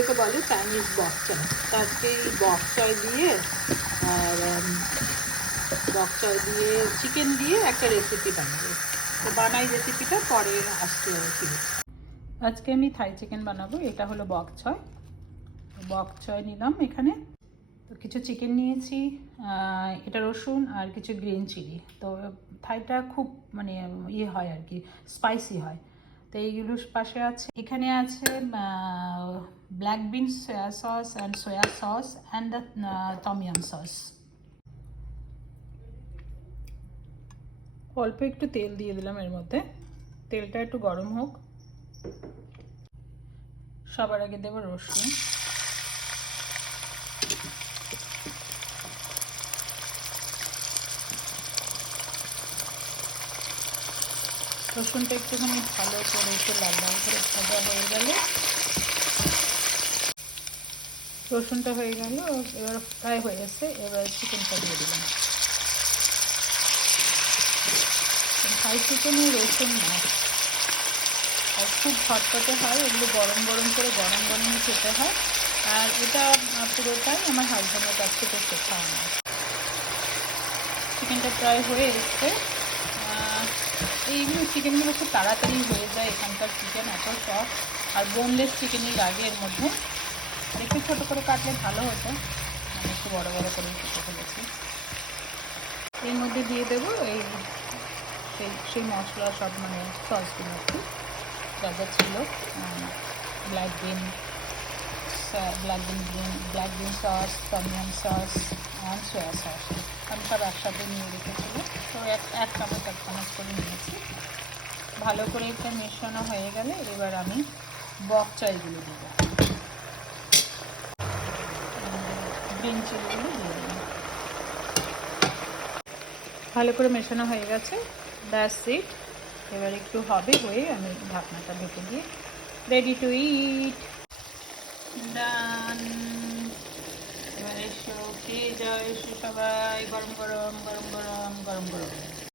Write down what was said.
এগুলোকে বলে চাইনিজ বক চয়। তো আজকে এই বক চয় দিয়ে আর বক চয় দিয়ে চিকেন দিয়ে একটা রেসিপি বানাবো। তো বানাই রেসিপিটা পরে আসতে হবে ফিরে। আজকে আমি থাই চিকেন বানাবো। এটা হলো বক চয়। বক চয় নিলাম এখানে। তো কিছু চিকেন নিয়েছি, এটা রসুন আর কিছু গ্রিন চিলি। তো থাইটা খুব মানে ইয়ে হয় আর কি, স্পাইসি হয়। তো এইগুলোর পাশে আছে, এখানে আছে black bin soya sauce and soya sauce and the tom yum sauce. অল্প একটু তেল দিয়ে দিলাম এর মধ্যে। তেলটা একটু গরম হোক। সবার আগে দেবো রসুন। রসুনটা একটুখানি ভালো করে একটু লাল লাল করে ভাজা হয়ে গেলে, রসুনটা হয়ে গেল, এবার ফ্রাই হয়ে গেছে। এবার চিকেনটা দিয়ে দিলাম। ফ্রাই চিকেনে রসুন না, আর খুব ঝটপটে হয়। এগুলো গরম গরম করে গরম গরম খেতে হয়। আর এটা পুরোটাই আমার হাজব্যান্ডের কাছ থেকে শেখা আমার। চিকেনটা প্রায় হয়ে এসছে। এইগুলো চিকেনগুলো খুব তাড়াতাড়ি হয়ে যায়। এখানকার চিকেন এত সফট, আর বোনলেস চিকেনই লাগে এর মধ্যে। একটু ছোটো করে কাটলে ভালো হতো, আমি একটু বড় বড় করে কেটে ফেলেছি। এর মধ্যে দিয়ে দেবো এই সেই মশলা সব, মানে সসগুলো একটু যা যা ছিল, black bin sauce, tom yum sauce and soya sauce. আমি সব একসাথে নিয়ে রেখেছিলাম। তো এক চামচ করে নিয়েছি। ভালো করে এটা মেশানো হয়ে গেলে এবার আমি বক চয়গুলো দেবো, গ্রিন চিলিগুলো দিয়ে দেবো। ভালো করে মেশানো হয়ে গেছে, দ্যাটস ইট। এবার একটু হবে হয়ে আমি ঢাকনাটা ঢেকে দিয়ে রেডি টু ইট। ডান। এবার এসো, খেয়ে যাও, এসো সবাই। গরম গরম গরম গরম গরম গরম।